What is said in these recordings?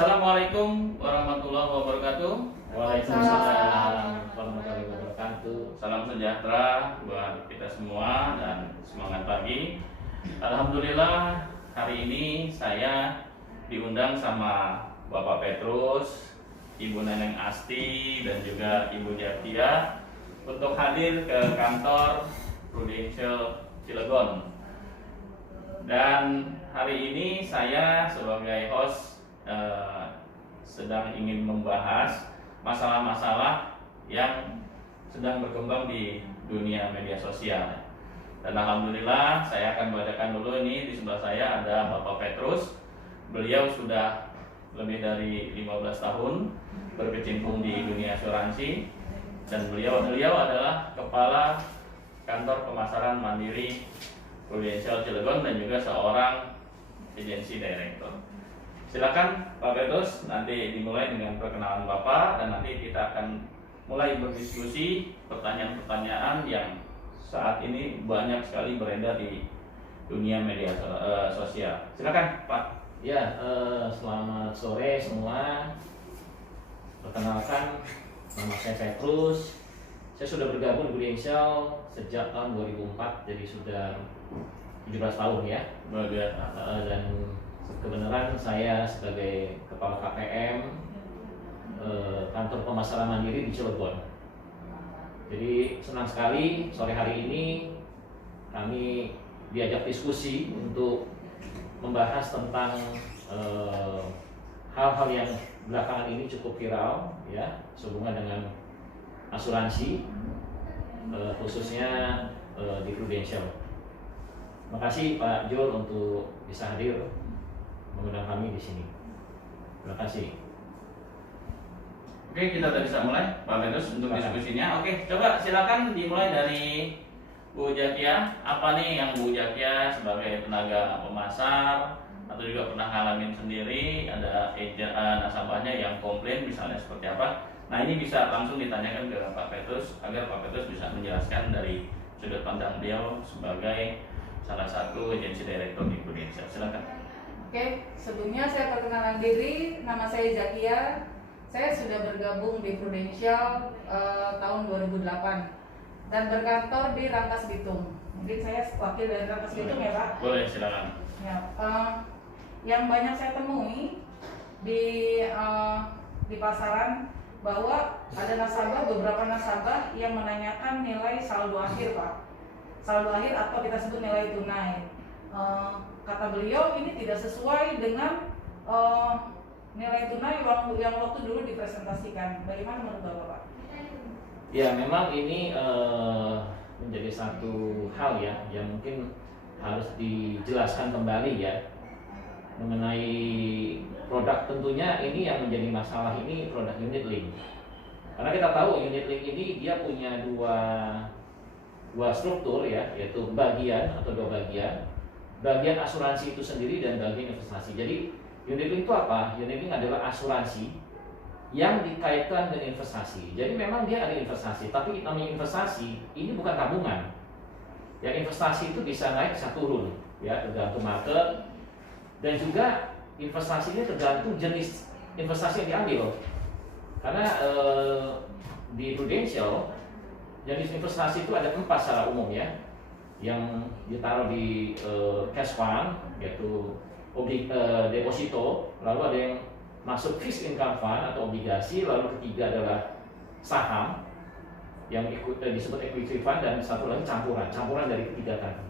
Assalamualaikum warahmatullahi wabarakatuh. Waalaikumsalam warahmatullahi wabarakatuh. Salam sejahtera buat kita semua dan semangat pagi. Alhamdulillah hari ini saya diundang sama Bapak Petrus, Ibu Neneng Asti dan juga Ibu Jatia untuk hadir ke kantor Prudential Cilegon. Dan hari ini saya sebagai host sedang ingin membahas masalah-masalah yang sedang berkembang di dunia media sosial. Dan alhamdulillah saya akan bacakan dulu ini. Di sebelah saya ada Bapak Petrus. Beliau sudah lebih dari 15 tahun berkecimpung di dunia asuransi dan beliau adalah kepala kantor pemasaran mandiri Prudential Cilegon dan juga seorang agensi director. Silakan Pak Petrus, nanti dimulai dengan perkenalan Bapak dan nanti kita akan mulai berdiskusi pertanyaan-pertanyaan yang saat ini banyak sekali beredar di dunia media sosial. Silakan Pak. Ya, selamat sore semua. Perkenalkan, nama saya Petrus. Saya sudah bergabung di Prudential sejak tahun 2004, jadi sudah 17 tahun ya. Dan kebenaran saya sebagai kepala KPM kantor pemasaran mandiri di Cilegon. Jadi senang sekali sore hari ini kami diajak diskusi untuk membahas tentang hal-hal yang belakangan ini cukup viral ya, sehubungan dengan asuransi khususnya di Prudential. Terima kasih Pak Jul untuk bisa hadir mengundang kami di sini. Terima kasih. Oke, kita sudah bisa mulai Pak Petrus untuk diskusinya. Oke, coba silakan dimulai dari Bu Jatia. Apa nih yang Bu Jatia sebagai tenaga pemasar atau juga pernah ngalamin sendiri, ada nasabahnya yang komplain misalnya seperti apa? Nah, ini bisa langsung ditanyakan ke Pak Petrus agar Pak Petrus bisa menjelaskan dari sudut pandang beliau sebagai salah satu agensi direktur di Prudential. Silakan. Oke, sebelumnya saya perkenalkan diri, nama saya Jatia. Saya sudah bergabung di Prudential tahun 2008 dan berkantor di Rangkas Bitung. Mungkin saya wakil dari Rangkas Bitung ya Pak? Boleh, silakan. Ya, yang banyak saya temui di pasaran bahwa ada beberapa nasabah yang menanyakan nilai saldo akhir Pak. Saldo akhir atau kita sebut nilai tunai. Kata beliau ini tidak sesuai dengan nilai tunai yang waktu dulu dipresentasikan. Bagaimana menurut Bapak? Ya, memang ini menjadi satu hal ya yang mungkin harus dijelaskan kembali ya mengenai produk. Tentunya ini yang menjadi masalah ini produk unit link. Karena kita tahu unit link ini dia punya dua struktur ya, yaitu bagian atau dua bagian asuransi itu sendiri dan bagian investasi. Jadi unit link itu apa? Unit link adalah asuransi yang dikaitkan dengan investasi. Jadi memang dia ada investasi, tapi namanya investasi ini bukan tabungan. Yang investasi itu bisa naik, bisa turun, ya tergantung market, dan juga investasi ini tergantung jenis investasi yang diambil. Karena di Prudential jenis investasi itu ada 4 secara umum ya, yang ditaruh di cash fund yaitu deposito, lalu ada yang masuk fixed income fund atau obligasi, lalu ketiga adalah saham yang disebut equity fund, dan satu lagi campuran dari ketiga tadi.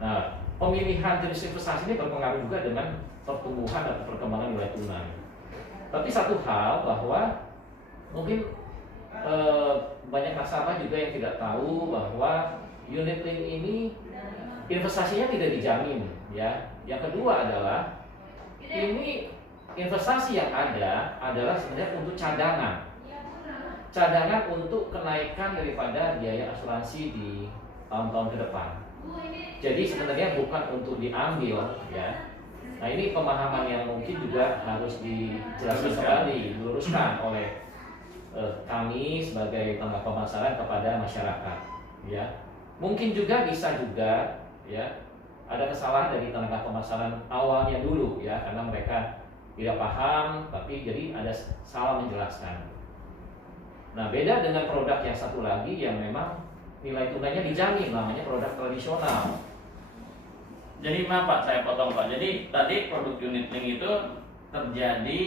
Nah, pemilihan jenis investasi ini berpengaruh juga dengan pertumbuhan atau perkembangan nilai tunai. Tapi satu hal bahwa mungkin banyak nasabah juga yang tidak tahu bahwa unit link ini investasinya tidak dijamin ya. Yang kedua adalah ini investasi yang ada adalah sebenarnya untuk cadangan untuk kenaikan daripada biaya asuransi di tahun-tahun ke depan. Jadi sebenarnya bukan untuk diambil ya. Nah, ini pemahaman yang mungkin juga harus dijelaskan kembali, diluruskan oleh kami sebagai tenaga pemasaran kepada masyarakat ya. Mungkin juga bisa juga ya ada kesalahan dari tenaga pemasaran awalnya dulu ya, karena mereka tidak paham, tapi jadi ada salah menjelaskan. Nah, beda dengan produk yang satu lagi yang memang nilai tunainya dijamin, namanya produk tradisional. Jadi maaf Pak, saya potong Pak. Jadi tadi produk unit link itu terjadi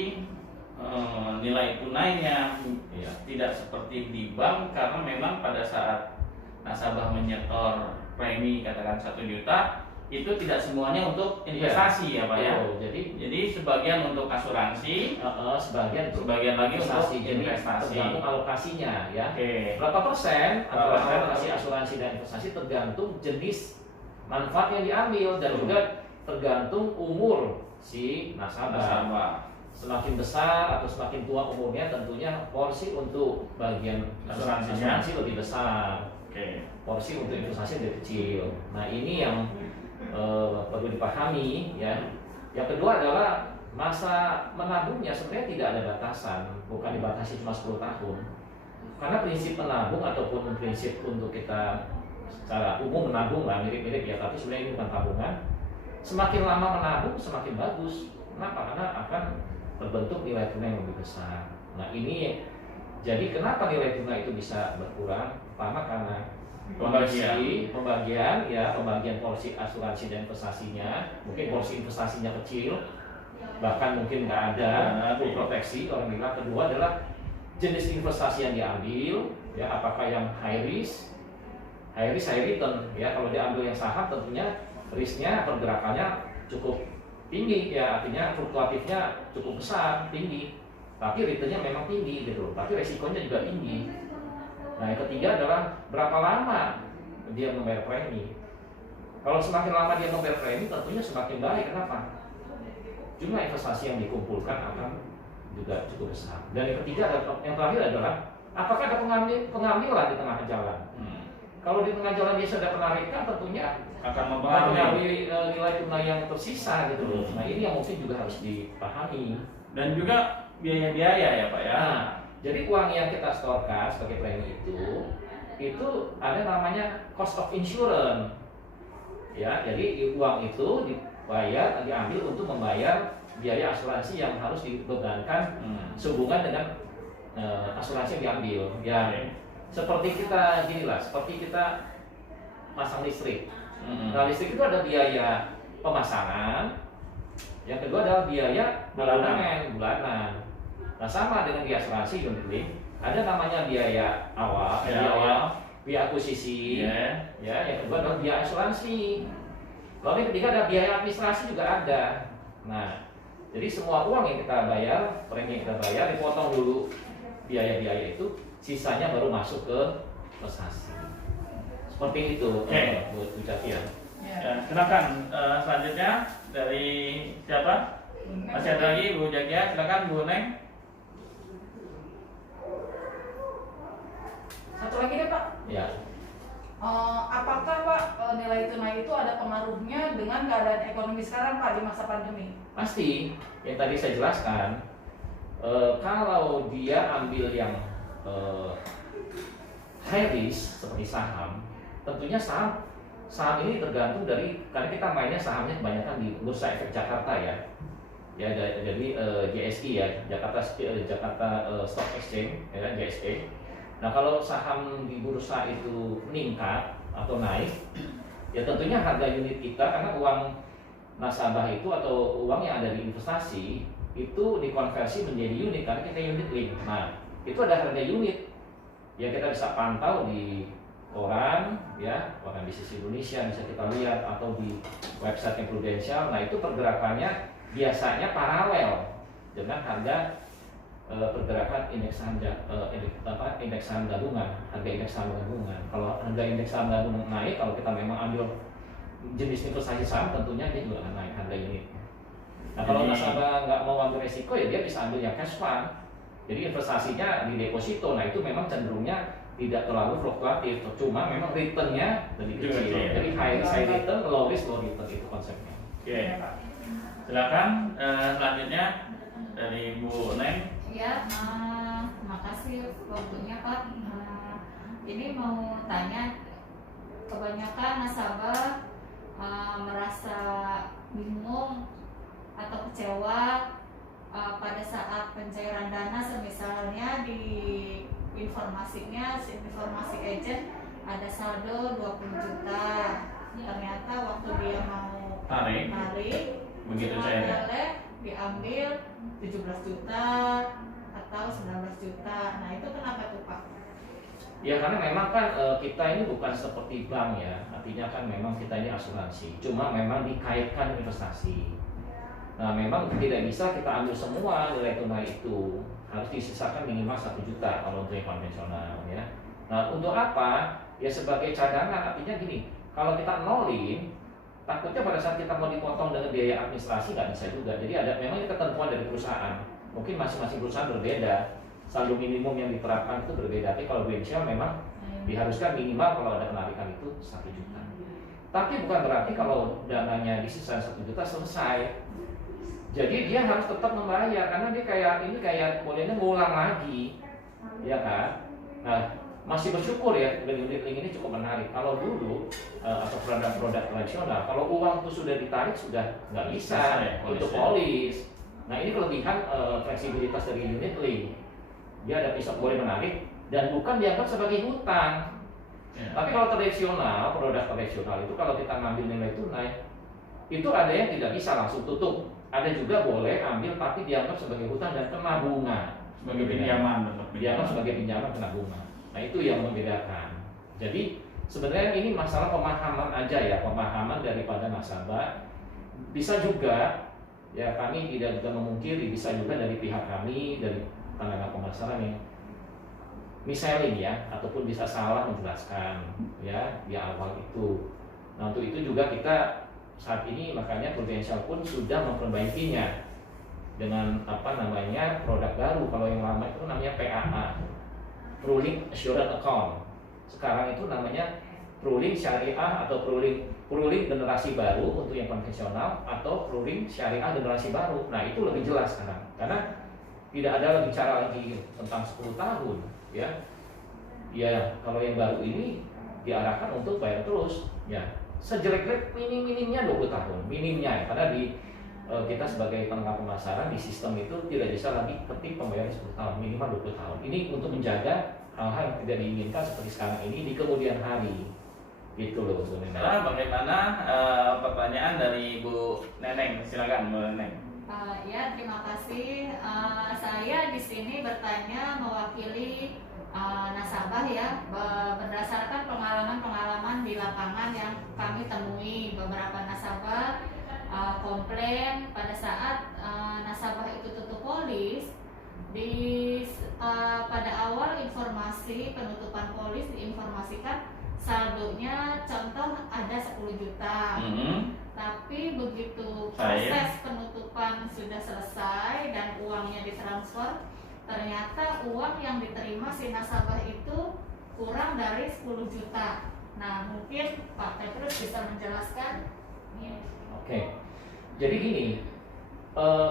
nilai tunainya Iya. tidak seperti di bank, karena memang pada saat nasabah menyetor premi katakan 1 juta itu tidak semuanya untuk investasi ya Pak ya. Jadi sebagian untuk asuransi, sebagian lagi untuk investasi. Tergantung alokasinya ya. Oke. Berapa persen antara Berapa persen? alokasi asuransi dan investasi tergantung jenis manfaat yang diambil dan juga tergantung umur si nasabah. Semakin besar atau semakin tua umurnya, tentunya porsi untuk bagian Asuransinya asuransi lebih besar. Oke. Porsi untuk investasi lebih kecil. Nah, ini yang perlu dipahami ya. Yang kedua adalah masa menabungnya sebenarnya tidak ada batasan, bukan dibatasi cuma 10 tahun. Karena prinsip menabung ataupun prinsip untuk kita secara umum menabung lah, mirip-mirip ya, tapi sebenarnya ini bukan tabungan. Semakin lama menabung semakin bagus. Kenapa? Karena akan terbentuk nilai tunai yang lebih besar. Nah, ini jadi kenapa nilai tunai itu bisa berkurang? Pertama karena pembagian porsi asuransi dan investasinya. Mungkin porsi investasinya kecil, bahkan mungkin nggak ada full proteksi orang bilang. Kedua adalah jenis investasi yang diambil, ya, apakah yang high risk, high return, ya. Kalau diambil yang saham tentunya risknya, pergerakannya cukup tinggi, ya, artinya fluktuatifnya cukup besar, tinggi, tapi returnnya memang tinggi gitu, tapi resikonya juga tinggi. Nah, yang ketiga adalah berapa lama dia membayar premi. Kalau semakin lama dia membayar premi, tentunya semakin baik. Kenapa? Jumlah investasi yang dikumpulkan akan juga cukup besar. Dan yang ketiga adalah, yang terakhir adalah apakah ada pengambilan di tengah jalan. Kalau di tengah jalan dia sudah penarikan, tentunya akan mempengaruhi nilai tunai yang tersisa gitu loh. Nah, ini yang mungkin juga harus dipahami. Dan juga biaya-biaya ya Pak ya. Nah, jadi uang yang kita setorkan sebagai premi itu ada namanya cost of insurance. Ya, jadi uang itu diambil untuk membayar biaya asuransi yang harus dibebankan sehubungan dengan asuransi yang diambil. Ya, seperti kita seperti kita pasang listrik. Nah, listrik itu ada biaya pemasangan, yang kedua adalah biaya bulanan. Nah, sama dengan biaya asuransi unit link, ada namanya biaya awal, biaya akuisisi, ya, yang kedua adalah biaya asuransi. Lalu yang ketiga ada biaya administrasi juga ada. Nah, jadi semua uang yang kita bayar, premi yang kita bayar, dipotong dulu biaya-biaya itu, sisanya baru masuk ke investasi. Seperti itu, Bu Jatia. Ya, silakan selanjutnya dari siapa? Masih ada lagi Bu Jatia, silakan Bu Neng. Satu lagi deh Pak. Ya. Apakah Pak nilai tunai itu ada pengaruhnya dengan keadaan ekonomi sekarang Pak di masa pandemi? Pasti, yang tadi saya jelaskan, kalau dia ambil yang high risk seperti saham, tentunya saham ini tergantung dari, karena kita mainnya sahamnya kebanyakan di Bursa Efek Jakarta ya. Ya, jadi JSI ya, Jakarta Stock Exchange ya, JSE. Nah, kalau saham di bursa itu meningkat atau naik, ya tentunya harga unit kita, karena uang nasabah itu atau uang yang ada di investasi itu dikonversi menjadi unit karena kita unit link. Nah, itu ada harga unit yang kita bisa pantau di koran, ya, koran Bisnis Indonesia bisa kita lihat, atau di website Prudential. Nah, itu pergerakannya biasanya paralel dengan harga pergerakan indeks saham gabungan, harga indeks saham gabungan. Kalau harga indeks saham gabungan naik, kalau kita memang ambil jenis investasi saham, tentunya dia juga akan naik harga unitnya. Nah, kalau nasabah nggak mau ambil resiko, ya dia bisa ambil yang cash fund. Jadi investasinya di deposito. Nah, itu memang cenderungnya tidak terlalu fluktuatif, cuma memang returnnya lebih kecil. Jadi high return, low risk, low return, itu konsepnya. Oke, silakan selanjutnya dari Bu Neng. Ya, makasih waktunya Pak. Ini mau tanya, kebanyakan nasabah merasa bingung atau kecewa pada saat pencairan dana semisalnya di informasi agent ada saldo 20 juta, ternyata waktu dia mau Tarik. Begitu cuma cairnya. diambil 17 juta atau 19 juta. Nah itu kenapa tuh Pak? Ya karena memang kan kita ini bukan seperti bank ya, artinya kan memang kita ini asuransi, cuma memang dikaitkan investasi. Nah memang tidak bisa kita ambil semua nilai tunai itu, harus disisakan minimal 1 juta kalau untuk yang konvensional ya. Nah untuk apa? Ya sebagai cadangan, artinya gini, kalau kita nolin, takutnya pada saat kita mau dipotong dengan biaya administrasi nggak bisa juga. Jadi ada memang ini ketentuan dari perusahaan, mungkin masing-masing perusahaan berbeda, saldo minimum yang diterapkan itu berbeda. Tapi kalau Prudential memang diharuskan minimal kalau ada penarikan itu 1 juta. Tapi bukan berarti kalau dananya disisa 1 juta selesai. Jadi dia harus tetap membayar karena dia kayak modelnya ngulang lagi, ya kan? Nah masih bersyukur ya unit link ini cukup menarik. Kalau dulu atau produk-produk tradisional, kalau uang itu sudah ditarik sudah nggak bisa untuk polis. Nah ini kelebihan fleksibilitas dari unit link. Dia ada bisa boleh menarik dan bukan dianggap sebagai hutang. Ya. Tapi kalau tradisional, produk tradisional itu kalau kita ngambil nilai tunai, itu ada yang tidak bisa langsung tutup. Ada juga boleh ambil tapi dianggap sebagai hutang dan kena bunga. Sebagai pinjaman, Dianggap sebagai pinjaman kena bunga. Nah itu yang membedakan. Jadi sebenarnya ini masalah pemahaman aja ya, pemahaman daripada nasabah. Bisa juga ya kami tidak juga memungkiri, bisa juga dari pihak kami, dari tenaga pemasaran yang misalnya ya, ataupun bisa salah menjelaskan ya di awal itu. Nah untuk itu juga kita saat ini makanya Prudential pun sudah memperbaikinya dengan produk baru. Kalau yang lama itu namanya PAA, Prulink Assurance Account. Sekarang itu namanya Prulink Syariah atau Prulink generasi baru untuk yang konvensional atau Prulink Syariah generasi baru. Nah itu lebih jelas sekarang karena tidak ada lagi bicara lagi tentang 10 tahun ya. Ya kalau yang baru ini diarahkan untuk bayar terus ya. Sejelek-jelek minimnya 20 tahun minimnya ya. Karena di kita sebagai tenaga pemasaran di sistem itu tidak bisa lagi ketik pembayaran 10 tahun, minimal 20 tahun. Ini untuk menjaga hal-hal yang tidak diinginkan seperti sekarang ini di kemudian hari. Gitu loh Bu Neneng. Sekarang bagaimana pertanyaan dari Bu Neneng? Silakan Bu Neneng. Ya terima kasih. Saya di sini bertanya mewakili nasabah ya, berdasarkan pengalaman-pengalaman di lapangan yang kami temui. Beberapa nasabah komplain pada saat nasabah itu tutup polis pada awal informasi penutupan polis diinformasikan saldonya contoh ada 10 juta. Tapi begitu proses penutupan sudah selesai dan uangnya ditransfer, ternyata uang yang diterima si nasabah itu kurang dari 10 juta. Nah mungkin Pak Petrus bisa menjelaskan. Oke. Jadi gini,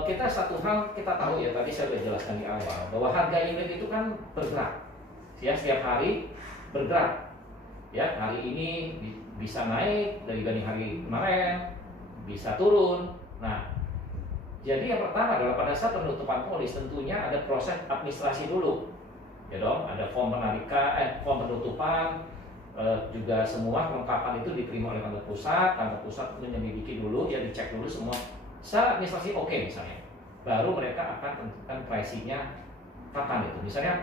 kita satu hal kita tahu ya, tadi saya sudah jelaskan di awal bahwa harga unit itu kan bergerak ya, setiap hari bergerak ya. Hari ini bisa naik dibanding hari kemarin, bisa turun. Nah jadi yang pertama adalah pada saat penutupan polis tentunya ada proses administrasi dulu ya dong. Ada form penarikan, form penutupan, juga semua kelengkapan itu diterima oleh kantor pusat. Kantor pusat menyelidiki dulu, ya dicek dulu semua secara administrasi oke misalnya, baru mereka akan tentukan pricingnya kapan itu. Misalnya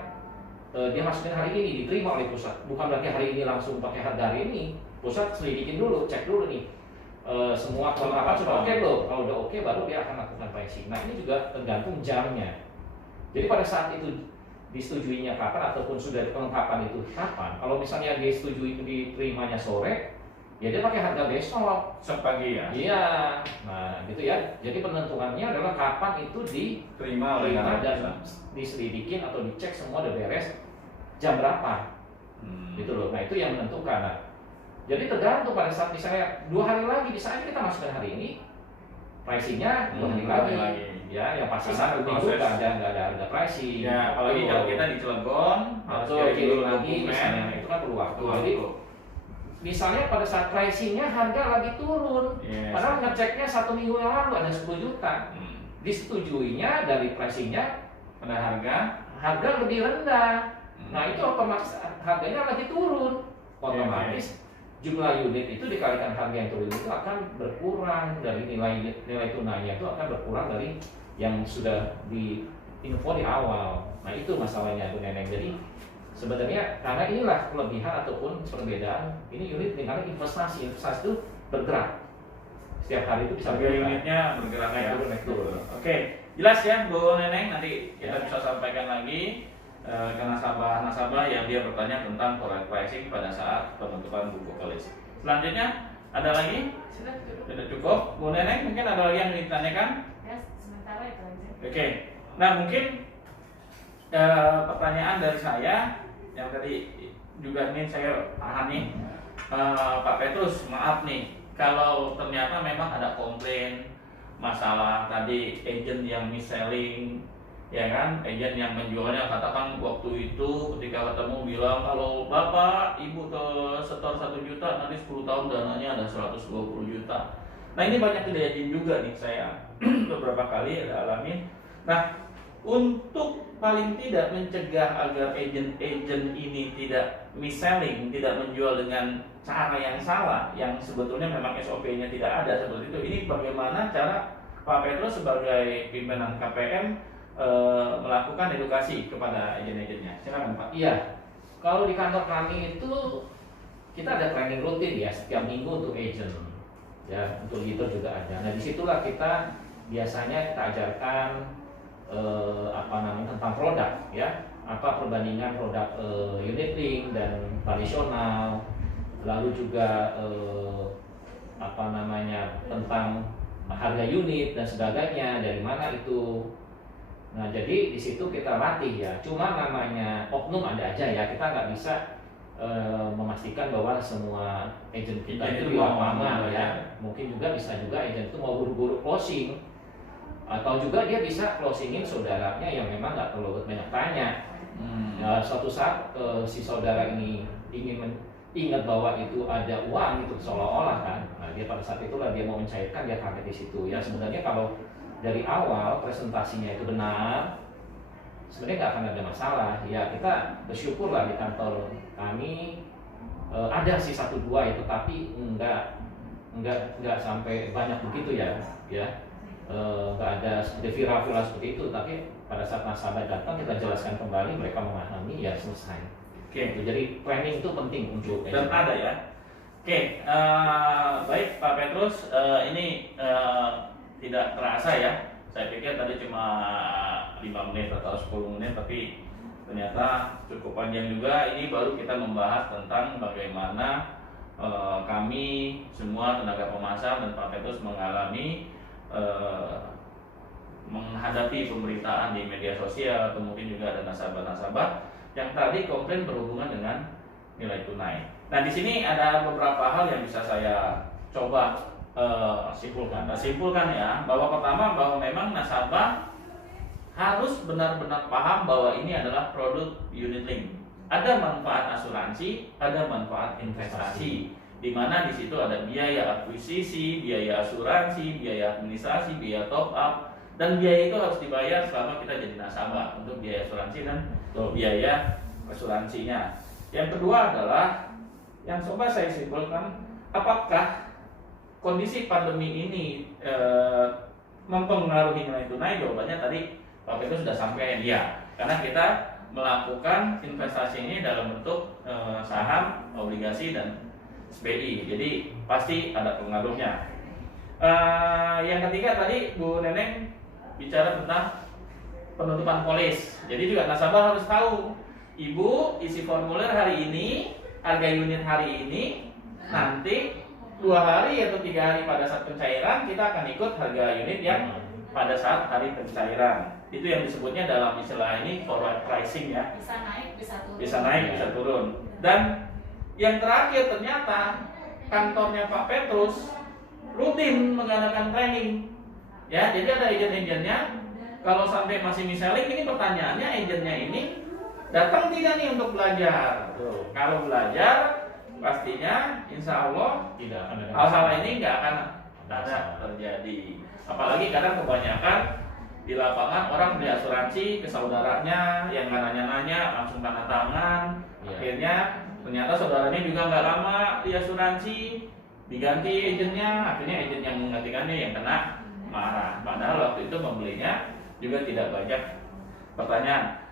dia masukin hari ini diterima oleh pusat, bukan berarti hari ini langsung pakai harga hari ini. Pusat selidikin dulu, cek dulu nih semua kelengkapan sudah oke belum. Kalau udah oke baru dia akan lakukan pricing. Nah ini juga tergantung jamnya. Jadi pada saat itu disetujuinya kapan ataupun sudah kelengkapan itu kapan. Kalau misalnya dia setujui diterimanya sore, ya dia pakai harga besok Sepagi ya. Iya, nah gitu ya. Jadi penentuannya adalah kapan itu Terima oleh diterima kantor dan pusat. diselidikin atau dicek semua udah beres jam berapa, gitu loh. Nah itu yang menentukan. Nah, jadi tergantung pada saat misalnya 2 hari lagi bisa aja kita masukkan hari ini, pricingnya 2 hari lagi. Ya, yang pasti Karena 1 minggu nggak ada harga pricing. Ya, apalagi kalau kita di Cilegon harus atau kirim kirim dulu lagi dokumen. misalnya, nah, itu kan perlu waktu. Waktu. Jadi misalnya pada saat pricingnya harga lagi turun, Yes. padahal ngeceknya 1 minggu yang lalu ada 10 juta. disetujuinya dari pricingnya pada harga lebih rendah. Nah itu otomatis harganya lagi turun, otomatis jumlah unit itu dikalikan harga yang turun itu akan berkurang dari nilai tunainya itu akan berkurang dari yang sudah di info di awal. Nah itu masalahnya Bu Neneng. Jadi sebenarnya karena inilah kelebihan ataupun perbedaan ini unit dengan investasi itu bergerak setiap hari itu bisa harga unitnya bergerak naik turun naik turun. Oke, jelas ya Bu Neneng, nanti kita bisa sampaikan lagi ke nasabah-nasabah yang dia bertanya tentang forex pricing pada saat penutupan buku polis. Selanjutnya ada lagi? Sudah cukup. Bu Neneng mungkin ada lagi yang ditanyakan? Ya, sementara itu aja. Oke. Nah mungkin pertanyaan dari saya yang tadi juga ingin saya pahami, Pak Petrus, maaf nih, kalau ternyata memang ada komplain masalah tadi agent yang mis-selling, ya kan, agent yang menjualnya katakan waktu itu ketika ketemu bilang kalau bapak ibu setor 1 juta nanti 10 tahun dananya ada 120 juta. Nah ini banyak kejadian juga nih saya beberapa kali ada alami. Nah untuk paling tidak mencegah agar agent-agent ini tidak mis-selling, tidak menjual dengan cara yang salah, yang sebetulnya memang SOP-nya tidak ada seperti itu. Ini bagaimana cara Pak Petrus sebagai pimpinan KPM melakukan edukasi kepada agen-agennya? Silakan Pak. Iya, kalau di kantor kami itu kita ada training rutin ya setiap minggu untuk agent, ya untuk leader juga ada. Nah disitulah kita biasanya kita ajarkan tentang produk, ya apa perbandingan produk unit link dan tradisional, lalu juga tentang harga unit dan sebagainya dari mana itu. Nah jadi di situ kita latih ya. Cuma namanya oknum ada aja ya. Kita nggak bisa memastikan bahwa semua agent kita itu lama ya. Mungkin juga bisa juga agent itu mau buru-buru closing, atau juga dia bisa closingin saudaranya yang memang nggak perlu banyak tanya. Nah, suatu saat si saudara ini ingin ingat bahwa itu ada uang itu seolah-olah kan. Nah dia pada saat itulah dia mau mencairkan, dia kaget di situ ya. Sebenarnya kalau dari awal presentasinya itu benar, sebenarnya nggak akan ada masalah. Ya kita bersyukurlah di kantor kami ada sih 1-2 itu, tapi nggak sampai banyak begitu ya. Nggak ada viral seperti itu. Tapi pada saat nasabah datang kita jelaskan kembali, mereka memahami, ya selesai. Oke. Jadi planning itu penting untuk dan ada ya. Oke, baik Pak Petrus, ini tidak terasa ya. Saya pikir tadi cuma 5 menit atau 10 menit, tapi ternyata cukup panjang juga. Ini baru kita membahas tentang bagaimana kami semua tenaga pemasaran dan Pak Petrus mengalami menghadapi pemberitaan di media sosial, atau mungkin juga ada nasabah-nasabah yang tadi komplain berhubungan dengan nilai tunai. Nah di sini ada beberapa hal yang bisa saya coba simpulkan ya, bahwa pertama bahwa memang nasabah harus benar-benar paham bahwa ini adalah produk unit link. Ada manfaat asuransi, ada manfaat investasi, di mana di situ ada biaya akuisisi, biaya asuransi, biaya administrasi, biaya top up, dan biaya itu harus dibayar selama kita jadi nasabah untuk biaya asuransi dan biaya asuransinya. Yang kedua adalah yang coba saya simpulkan, apakah kondisi pandemi ini mempengaruhi nilai tunai? Jawabannya tadi Pak Petrus sudah sampaikan ya, karena kita melakukan investasi ini dalam bentuk saham, obligasi, dan SPI, jadi pasti ada pengaruhnya. Yang ketiga tadi Bu Neneng bicara tentang penutupan polis, jadi juga nasabah harus tahu, Ibu isi formulir hari ini, harga unit hari ini, nanti 2 hari atau 3 hari pada saat pencairan kita akan ikut harga unit yang pada saat hari pencairan. Itu yang disebutnya dalam istilah ini forward pricing ya. Bisa naik, bisa turun. Bisa naik, bisa turun. Dan yang terakhir ternyata kantornya Pak Petrus rutin mengadakan training. Ya, jadi ada agen-agennya. Kalau sampai masih mis-selling, ini pertanyaannya agennya ini datang tidak nih untuk belajar. Tuh, kalau belajar pastinya insya Allah tidak akan ada hal-hal ini nggak akan ada terjadi. Apalagi kadang kebanyakan di lapangan orang beli asuransi ke saudaranya yang nggak nanya-nanya langsung tanda tangan. Akhirnya ternyata saudaranya juga nggak lama di asuransi, diganti agennya, akhirnya agen yang menggantikannya yang kena marah. Padahal waktu itu pembelinya juga tidak banyak pertanyaan.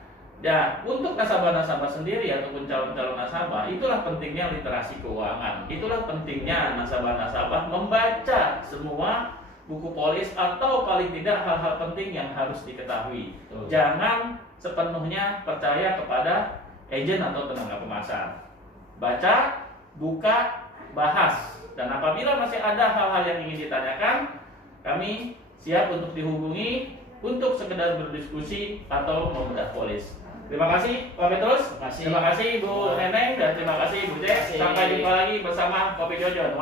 Ya, untuk nasabah-nasabah sendiri ataupun calon-calon nasabah, itulah pentingnya literasi keuangan. Itulah pentingnya nasabah-nasabah membaca semua buku polis atau paling tidak hal-hal penting yang harus diketahui. Jangan sepenuhnya percaya kepada agen atau tenaga pemasar. Baca, buka, bahas. Dan apabila masih ada hal-hal yang ingin ditanyakan, kami siap untuk dihubungi untuk sekedar berdiskusi atau membedah polis. Terima kasih Pak Petrus, terima kasih Bu Neneng, dan terima kasih Bu Cek. Sampai jumpa lagi bersama Kopi Jojon.